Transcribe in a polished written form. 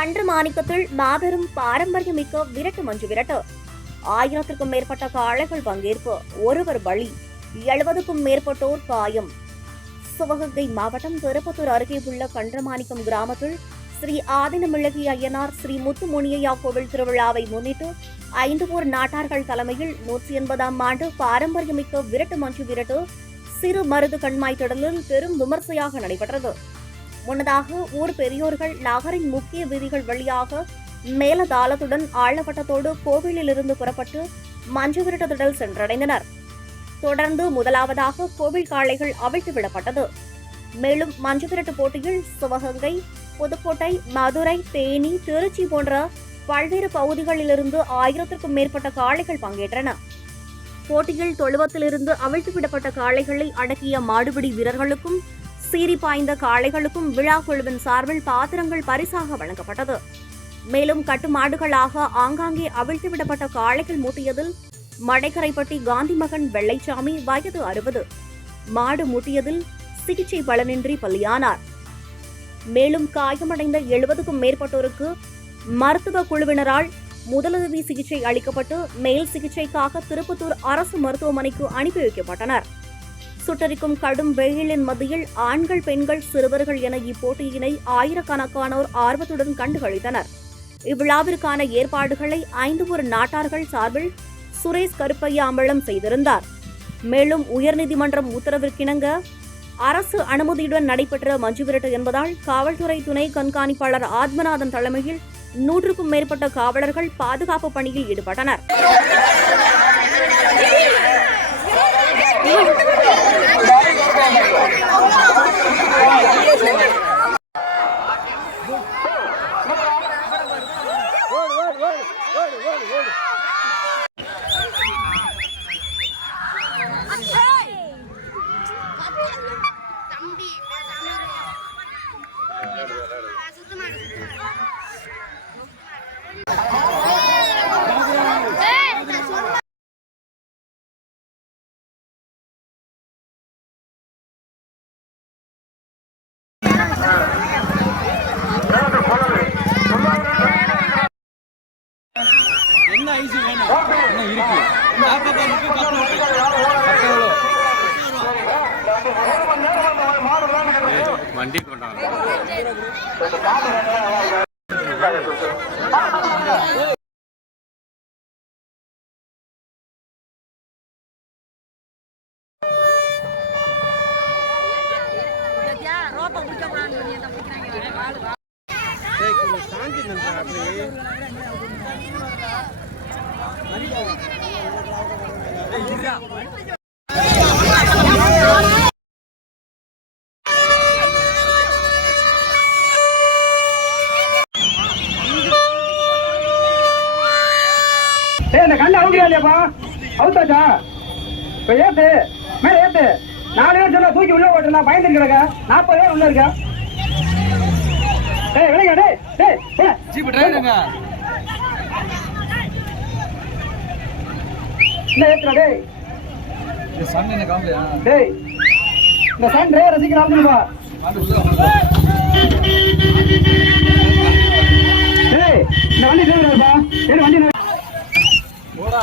கண்டமாணிக்கத்தில் மாபெரும் பாரம்பரியமிக்க விரட்டு மஞ்சு விரட்டு. 1000க்கும் மேற்பட்ட காளைகள் பங்கேற்பு, ஒருவர் பலி, 70க்கும் மேற்பட்டோர் காயம். சிவகங்கை மாவட்டம் திருப்பத்தூர் அருகே உள்ள கண்டமாணிக்கம் கிராமத்தில் ஸ்ரீ ஆதினமிழகி ஐயனார் ஸ்ரீ முத்துமுனியையா கோவில் திருவிழாவை முன்னிட்டு 5 ஊர் நாட்டார்கள் தலைமையில் 180ஆம் ஆண்டு பாரம்பரியமிக்க விரட்டு மஞ்சு விரட்டு சிறு மருது கண்மாய் திடலில் பெரும் விமர்சையாக நடைபெற்றது. முன்னதாக ஊர் பெரியோர்கள் நகரின் முக்கிய வீதிகள் வழியாக மேலதாளத்துடன் ஆழவட்டத்தோடு கோவிலிலிருந்து புறப்பட்டு மஞ்சு விரட்டு திடல் சென்றடைந்தனர். தொடர்ந்து முதலாவதாக கோவில் காளைகள் அவிழ்த்து விடப்பட்டது. மேலும் மஞ்சு விரட்டு போட்டியில் சிவகங்கை, புதுக்கோட்டை, மதுரை, தேனி, திருச்சி போன்ற பல்வேறு பகுதிகளிலிருந்து 1000க்கும் மேற்பட்ட காளைகள் பங்கேற்றன. போட்டியில் தொழுவத்திலிருந்து அவிழ்த்து விடப்பட்ட காளைகளை அடக்கிய மாடுபிடி வீரர்களுக்கும் சீறி பாய்ந்த காளைகளுக்கும் விழா குழுவின் சார்பில் பாத்திரங்கள் பரிசாக வழங்கப்பட்டது. மேலும் கட்டுமாடுகளாக ஆங்காங்கே அவிழ்த்து விடப்பட்ட காளைகள் மூட்டியதில் மடைக்கரைப்பட்டி காந்தி மகன் வெள்ளைச்சாமி வயது 60 மாடு மூட்டியதில் சிகிச்சை பலனின்றி பலியானார். மேலும் காயமடைந்த 70க்கும் மேற்பட்டோருக்கு மருத்துவ குழுவினரால் முதலுதவி சிகிச்சை அளிக்கப்பட்டு மேல் சிகிச்சைக்காக திருப்பத்தூர் அரசு மருத்துவமனைக்கு அனுப்பி வைக்கப்பட்டனர். சுட்டரிக்கும் கடும் வெயிலின் மத்தியில் ஆண்கள், பெண்கள், சிறுவர்கள் என இப்போட்டியினை ஆயிரக்கணக்கானோர் ஆர்வத்துடன் கண்டுகளித்தனர். இவ்விழாவிற்கான ஏற்பாடுகளை 5 ஊர் நாட்டார்கள் சார்பில் சுரேஷ் கருப்பையா அம்பலம் செய்திருந்தார். மேலும் உயர்நீதிமன்றம் உத்தரவிற்கிணங்க அரசு அனுமதியுடன் நடைபெற்ற மஞ்சு விரட்டு என்பதால் காவல்துறை துணை கண்காணிப்பாளர் ஆத்மநாதன் தலைமையில் 100க்கும் மேற்பட்ட காவலர்கள் பாதுகாப்பு பணியில் ஈடுபட்டனர். என்ன ஐசி வேணும்? என்ன இருக்கு? வண்டி கொண்டாங்க. இந்த கண்ணு அவுங்கியா இல்லையாப்பா? அவுத்தாச்சா? இப்ப ஏத்து, மேல ஏத்து. 4 பேர் சொன்னா தூக்கி உள்ள ஓட்டுனா பயந்து கிடக்க. 40 பேர் உள்ள இருக்கா? டேய் விளையா டேய். டேய் ஜீப் டிரைவருங்க. இந்த ஏத்துடா டேய். இந்த சன் என்ன காமெடியா? டேய். இந்த சன் டிரைவர் ரசிக்கிறான் பா. டேய் இந்த வண்டி டிரைவர்ப்பா. ஏன் வண்டி போடா.